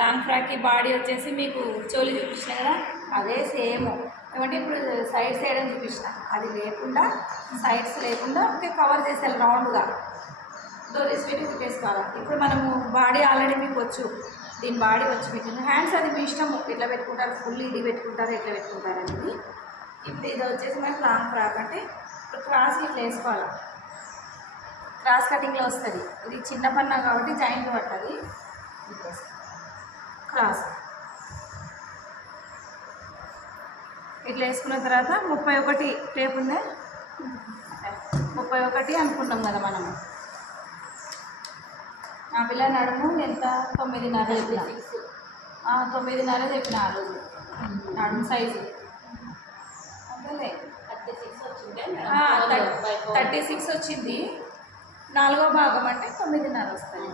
Long ఫ్రాక్కి body వచ్చేసి మీకు చోలి చూపించిన కదా? అదే సేమ్. ఏమంటే ఇప్పుడు సైడ్స్ వేయడం చూపించిన. అది లేకుండా సైడ్స్ లేకుండా ఒకే కవర్ చేసేయాలి రౌండ్గా. డోరీస్ పెట్టి కుట్టేసుకోవాలి ఇప్పుడు మనము బాడీ ఆల్రెడీ మీకు వచ్చు. దీని బాడీ వచ్చి మీకు హ్యాండ్స్ అది మీ ఇష్టము. ఎట్లా పెట్టుకుంటారు? ఫుల్ ఇది పెట్టుకుంటారు? ఎట్లా పెట్టుకుంటారు అనేది. ఇప్పుడు ఇది వచ్చేసి మనకి లాంగ్ ఫ్రాక్. అంటే ఇప్పుడు క్రాస్ ఇట్లా వేసుకోవాలి. క్రాస్ కటింగ్లో వస్తుంది. ఇది చిన్న పన్నా కాబట్టి జాయింట్ పడుతుంది ఇట్లా క్రాస్. ఇట్లా వేసుకున్న తర్వాత ముప్పై ఒకటి టేప్ ఉందా? ముప్పై ఒకటి అనుకున్నాం కదా మనం. ఆ పిల్ల నడుము ఎంత? తొమ్మిదిన్నర చెప్పిన. తొమ్మిదిన్నర చెప్పిన ఆ రోజు. నడుము సైజు అంతేలే. థర్టీ సిక్స్ వచ్చింది. నాలుగో భాగం అంటే తొమ్మిదిన్నర వస్తుంది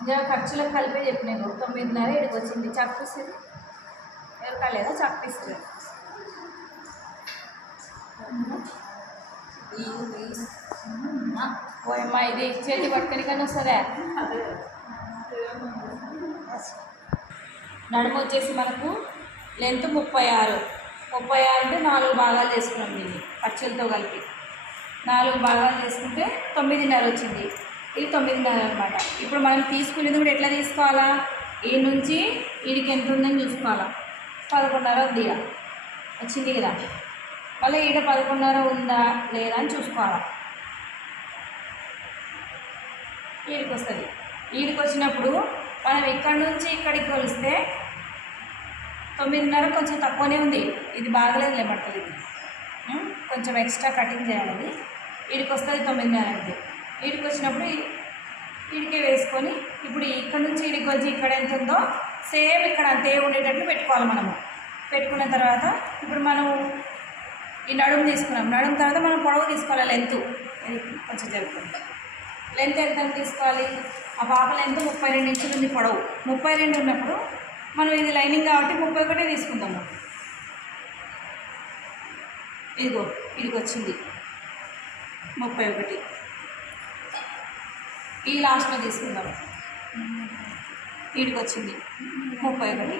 ఇంకా ఖర్చులకు కలిపే చెప్పినాను తొమ్మిదిన్నర ఇక్కడికి వచ్చింది చక్పిస్తుంది ఎవరు కాలేదా చక్పిస్తుంది ఓయమ్మా ఇది చేతి పట్టుకొని కానీ వస్తుందా? నడుము వచ్చేసి మనకు లెంత్ ముప్పై ఆరు ముప్పై ఆరు అంటే నాలుగు భాగాలు చేసుకున్నాం దీన్ని ఖర్చులతో కలిపి. నాలుగు భాగాలు చేసుకుంటే తొమ్మిదిన్నర వచ్చింది. ఇది తొమ్మిదిన్నర అనమాట ఇప్పుడు మనం తీసుకునేది కూడా ఎట్లా తీసుకోవాలా? ఈ నుంచి వీడికి ఎంత ఉందని చూసుకోవాలా? పదకొండున్నర ఉంది ఇక. వచ్చింది కదా. మళ్ళీ ఈడ పదకొండున్నర ఉందా? లేదా అని చూసుకోవాలా. ఈడికి వస్తుంది. ఈడికి వచ్చినప్పుడు మనం ఇక్కడ నుంచి ఇక్కడికి కొలిస్తే తొమ్మిదిన్నర కొంచెం తక్కువనే ఉంది. ఇది బాగలేదులే బట్టలు. ఇది కొంచెం ఎక్స్ట్రా కటింగ్ చేయాలి. అది ఈడికి వస్తుంది తొమ్మిదిన్నర అంటే. ఈడికి వచ్చినప్పుడు ఈ- వేసుకొని ఇప్పుడు ఇక్కడ నుంచి ఈడికి వచ్చి ఇక్కడ ఎంత ఉందో సేమ్ ఇక్కడ అంతే ఉండేటట్లు పెట్టుకోవాలి మనము. పెట్టుకున్న తర్వాత ఇప్పుడు మనం ఈ నడుము తీసుకున్నాం. నడుము తర్వాత మనం పొడవు తీసుకోవాలి లెంత్. కొంచెం జరుపుకుంటాం లెంత్ ఎంత తీసుకోవాలి? ఆ పాప లెంత్ ముప్పై రెండు ఇంచులు ఉంది పొడవు. ముప్పై రెండు ఉన్నప్పుడు మనం ఇది లైనింగ్ కాబట్టి ముప్పై ఒకటే తీసుకుందాము ఇదిగో ఇదిగొచ్చింది ముప్పై ఒకటి. ఈ లాస్ట్లో తీసుకుందాం. వీడికి వచ్చింది ముప్పై ఒకటి.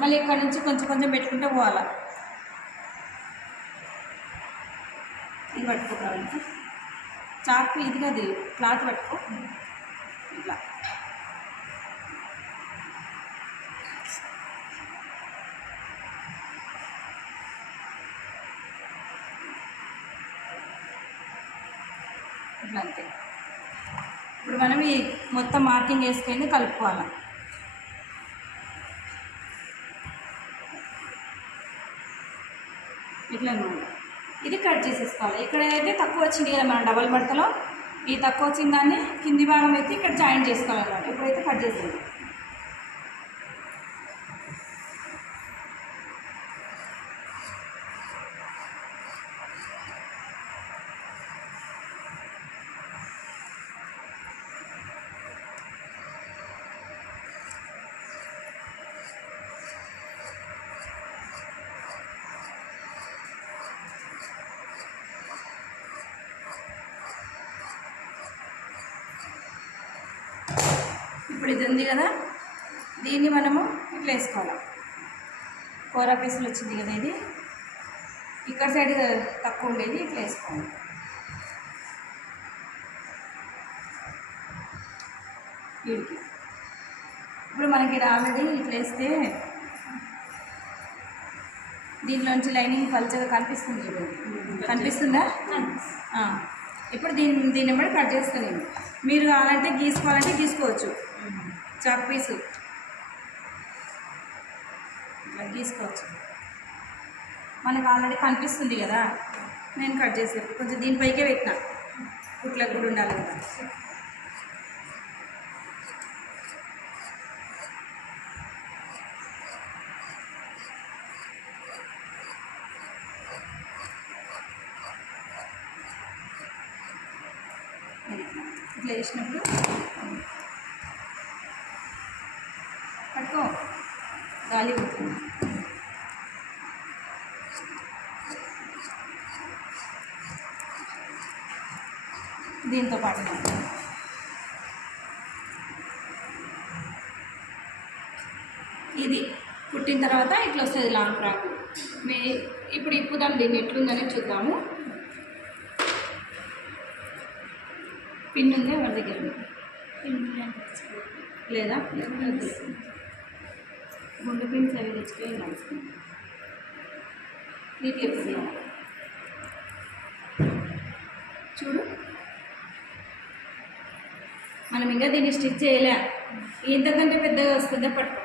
మళ్ళీ ఇక్కడ నుంచి కొంచెం కొంచెం పెట్టుకుంటే పోవాలా? ఇది పట్టుకోవాలి చాకు ఇది కాదు క్లాత్ పట్టుకో. ఇట్లా. ఇట్లా అంతే. ఇప్పుడు మనం ఈ మొత్తం మార్కింగ్ వేసుకొని కలుపుకోవాలి. ఇట్లా అనమాట. ఇది కట్ చేసేసుకోవాలి. ఇక్కడ అయితే తక్కువ వచ్చింది కదా మన డబల్ బట్టలో ఈ తక్కువ వచ్చిన దాన్ని కింది భాగం అయితే ఇక్కడ జాయిన్ చేసుకోవాలన్నమాట. ఇప్పుడైతే కట్ చేసేది ఇప్పుడు ఇది ఉంది కదా దీన్ని మనము ఇట్లా వేసుకోవాలి. కూర పీసులు వచ్చింది కదా ఇది. ఇక్కడ సైడ్ తక్కువ ఉండేది ఇట్లా వేసుకోవాలి. వీడికి. ఇప్పుడు మనకి ఆల్రెడీ ఇట్లా వేస్తే దీనిలోంచి లైనింగ్ పల్చగా కనిపిస్తుంది చూడండి. కనిపిస్తుందా. ఇప్పుడు దీన్ని దీన్ని బట్టి కట్ నేను మీరు కావాలంటే గీసుకోవాలంటే గీసుకోవచ్చు. చాక్ పీసు ఇట్లా గీసుకోవచ్చు. మనకు ఆల్రెడీ కనిపిస్తుంది కదా? నేను కట్ చేసాను కొంచెం దీనిపైకే పెట్టిన. కుట్లకు కూడా ఉండాలి కదా? ఇట్లా వేసినప్పుడు పట్టుకో గాలి పోతుంది దీంతో పాటు ఇది పుట్టిన తర్వాత ఇట్లా వస్తుంది లాంగ్ ఫ్రాక్. మే ఇప్పుడు ఇప్పుదాం దీన్ని ఎట్లుందని చూద్దాము. పిన్ ఉంది ఎవరి దగ్గర? లేదా? గుండు పిన్స్ అవి తెచ్చుకొని రాసుకుందాం నీకు ఎప్పుడు చూడు. మనం ఇంకా దీన్ని స్టిచ్ చేయలే. ఇంతకంటే పెద్దగా వస్తుందా? పట్టు.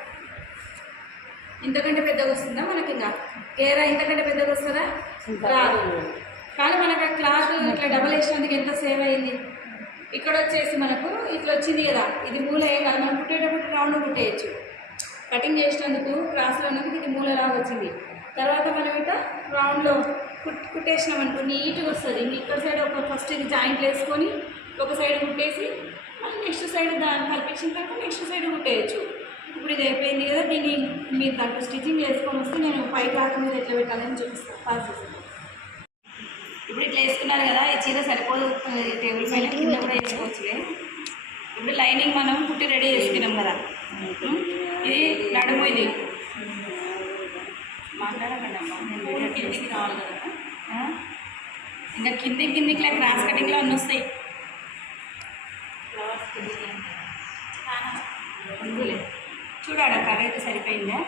ఇంతకంటే పెద్దగా వస్తుందా మనకి ఇంకా? కేరా ఇంతకంటే పెద్దగా వస్తుందా? రాదు. కానీ మనకు ఆ క్లాత్ ఇట్లా డబల్ వేసినందుకు ఎంత సేవ్ అయింది? ఇక్కడ వచ్చేసి మనకు ఇట్లా వచ్చింది కదా. ఇది మూల ఏం కాదు. మనం కుట్టేటప్పుడు రౌండ్ కుట్టేయచ్చు కటింగ్ చేసినందుకు క్రాస్లో ఉన్నందుకు ఇది మూలలాగా వచ్చింది. తర్వాత మనం ఇట్లా రౌండ్లో కుట్ కుట్టేసినాం అనుకో నీట్గా వస్తుంది. ఇక్కడ సైడ్ ఒక ఫస్ట్ ఇది జాయింట్లు వేసుకొని ఒక సైడ్ కుట్టేసి మళ్ళీ నెక్స్ట్ సైడ్ దాన్ని కలిపించిన తర్వాత నెక్స్ట్ సైడ్ కుట్టేయచ్చు. ఇప్పుడు ఇది అయిపోయింది కదా దీన్ని మీరు దాంట్లో స్టిచ్చింగ్ చేసుకొని వస్తే నేను పై క్లాత్ మీద ఎట్లా పెట్టాలని చూపిస్తాను పాస్ చేస్తాను ఇప్పుడు ఇట్లా వేసుకున్నారు కదా ఈ చీర సరిపోదు టేబుల్ పైన కింద కూడా వేసుకోవచ్చు ఇప్పుడు లైనింగ్ మనం కుట్టి రెడీ చేసుకున్నాం కదా? ఇది నడుము ఇది. మాట్లాడకండి అమ్మా కిందికి రావాలి కదా? ఇంకా కింది కిందికి ఇలా క్రాస్ కటింగ్లో అన్నీ వస్తాయి. చూడాడ కర్ర అయితే సరిపోయిందా?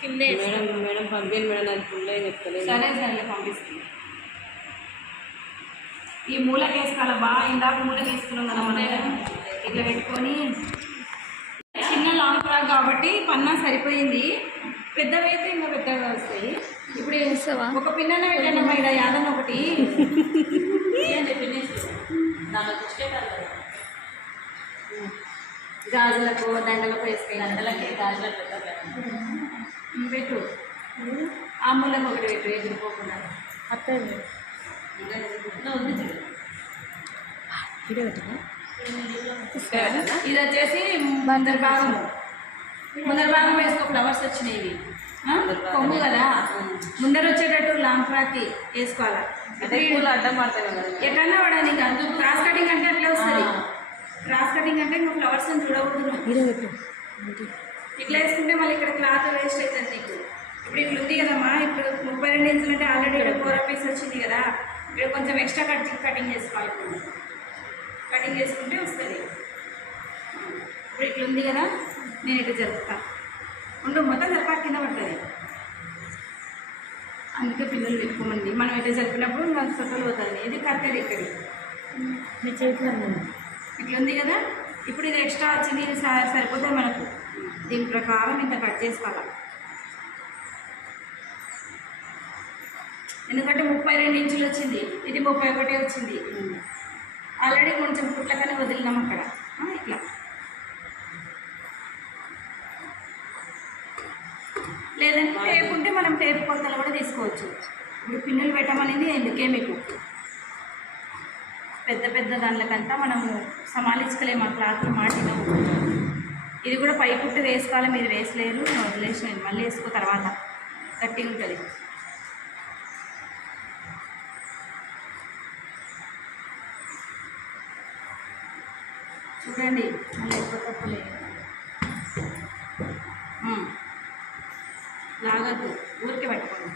కిందే మేడం మేడం పంపించండి మేడం నాకు ఫుల్ చెప్తలేదు సరే సరే పంపిస్తుంది ఈ మూలకి వేసుకోవాలి బాగా ఇందాక మూలకి వేసుకున్నాం కదా మనం ఇట్లా పెట్టుకొని. చిన్న లాంగ్ ఫ్రాక్ కాబట్టి పన్నా సరిపోయింది. పెద్దవి అయితే ఇంకా పెద్దగా వస్తాయి. ఇప్పుడు వేస్తావా ఒక పిన్నన పెట్టండి అమ్మా ఇక్కడ యాదన్న ఒకటి. గాజులకు దండలకు వేసుకుని దండలకి గాజులకు పెట్టు ఆ మూలకు ఒకటి పెట్టు ఎగిరిపోకుండా ఇది వచ్చేసి ముందర భాగం. ముందర భాగం వేసుకో ఫ్లవర్స్ వచ్చినాయి ఇవి? కొమ్ము కదా? ముందర వచ్చేటట్టు లాంగ్ ఫ్రాక్కి వేసుకోవాలి? అడ్డం పడతాయి ఎట్లన్నా వాడని కాదు క్రాస్ కటింగ్ అంటే అట్లా వస్తుంది? క్రాస్ కటింగ్ అంటే నువ్వు ఫ్లవర్స్ చూడకూడదు. ఇట్లా వేసుకుంటే మళ్ళీ ఇక్కడ క్లాత్ వేస్ట్ అవుతుంది నీకు. ఇప్పుడు ఇట్లా ఉంది కదమ్మా ఇప్పుడు ముప్పై రెండు ఇంచులు అంటే ఆల్రెడీ ఇక్కడ ఫోర్ పీస్ వచ్చింది కదా. ఇక్కడ కొంచెం ఎక్స్ట్రా కటింగ్ కటింగ్ చేసుకోవాలి ఇప్పుడు. కటింగ్ చేసుకుంటే వస్తుంది. ఇప్పుడు ఇట్లా ఉంది కదా నేను ఇట్లా జరుపుతా. ఉండు మొత్తం జరపా కింద పడుతుంది. అందుకే పిల్లలు పెట్టుకోమండి. మనం ఇట్లా జరిపినప్పుడు నాకు సొట్టలు పోతుంది ఇది కట్టెలు ఇక్కడి. ఇట్లా ఉంది కదా? ఇప్పుడు ఇది ఎక్స్ట్రా వచ్చింది ఇది సరిపోతే మనకు. దీని ప్రకారం ఇంత కట్ చేసుకోవాలి? ఎందుకంటే ముప్పై రెండు ఇంచులు వచ్చింది. ఇది ముప్పై ఒకటి వచ్చింది. ఆల్రెడీ కొంచెం పుట్లకనే వదిలినాం అక్కడ. ఇట్లా. లేదంటే టేప్ ఉంటే మనం టేప్ కొత్తలు కూడా తీసుకోవచ్చు. ఇప్పుడు పిన్నులు పెట్టమనేది ఎందుకే మీకు? పెద్ద పెద్ద దానికంతా మనము సమాలించుకోలేము ఆ క్లాత్ మాటినాము ఇది కూడా పైపుట్టు వేసుకోవాలి మీరు వేసలేరు నేను వదిలేసిన మళ్ళీ వేసుకో తర్వాత. గట్టిగా ఉంటుంది. చూడండి. మళ్ళీ ఎక్కువ ఉమ్. లాగద్దు. ఊరికే పట్టుకోండి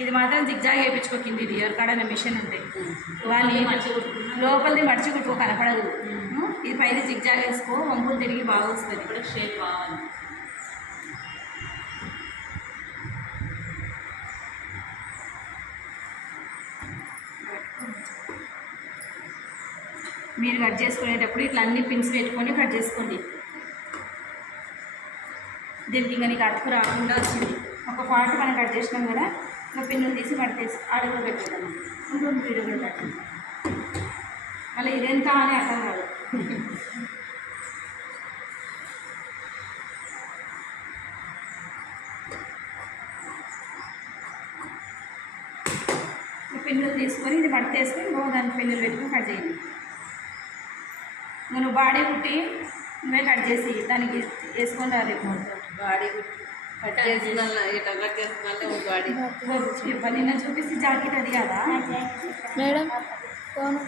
ఇది మాత్రం జిగ్జాగ్ వేయించుకో కింది. ఇది ఎవరికాడైనా మిషన్ ఉంటాయి వాళ్ళు లోపలిది మడిచి కుట్టుకో కనపడదు. ఇది పైది జిగ్జాగ్ వేసుకో వంపులు తిరిగి బాగా వస్తుంది. ఇప్పుడు షేప్ బాగుంది. మీరు కట్ చేసుకునేటప్పుడు ఇట్లా అన్ని పిన్స్ పెట్టుకొని కట్ చేసుకోండి. దీనికి ఇంకా నీకు అతుకు రాకుండా వచ్చింది. ఒక పార్ట్ మనం కట్ చేసినాం కదా ఇంకా పిన్నులు తీసి పట్టేసి అడుగులో పెట్టేద్దాం. ఉంటుంది వీడియో కూడా కట్టి మళ్ళీ ఇదెంత అని అర్థం కాదు. పిన్నులు తీసుకొని ఇది పట్టేసుకొని ఇంకో దాని పిన్నులు పెట్టుకొని కట్ చేయండి. ఇంకా నువ్వు బాడీ కుట్టి నువ్వే కట్ చేసి దానికి వేసుకొని రా రేపు బాడీ కట్ చేసిన ఇట్లా కట్ చేసుకుంటే ఒక బాడీ. ఇవ్వాలి నిన్న చూపిస్తే జాకెట్ అది కదా? Madam phone.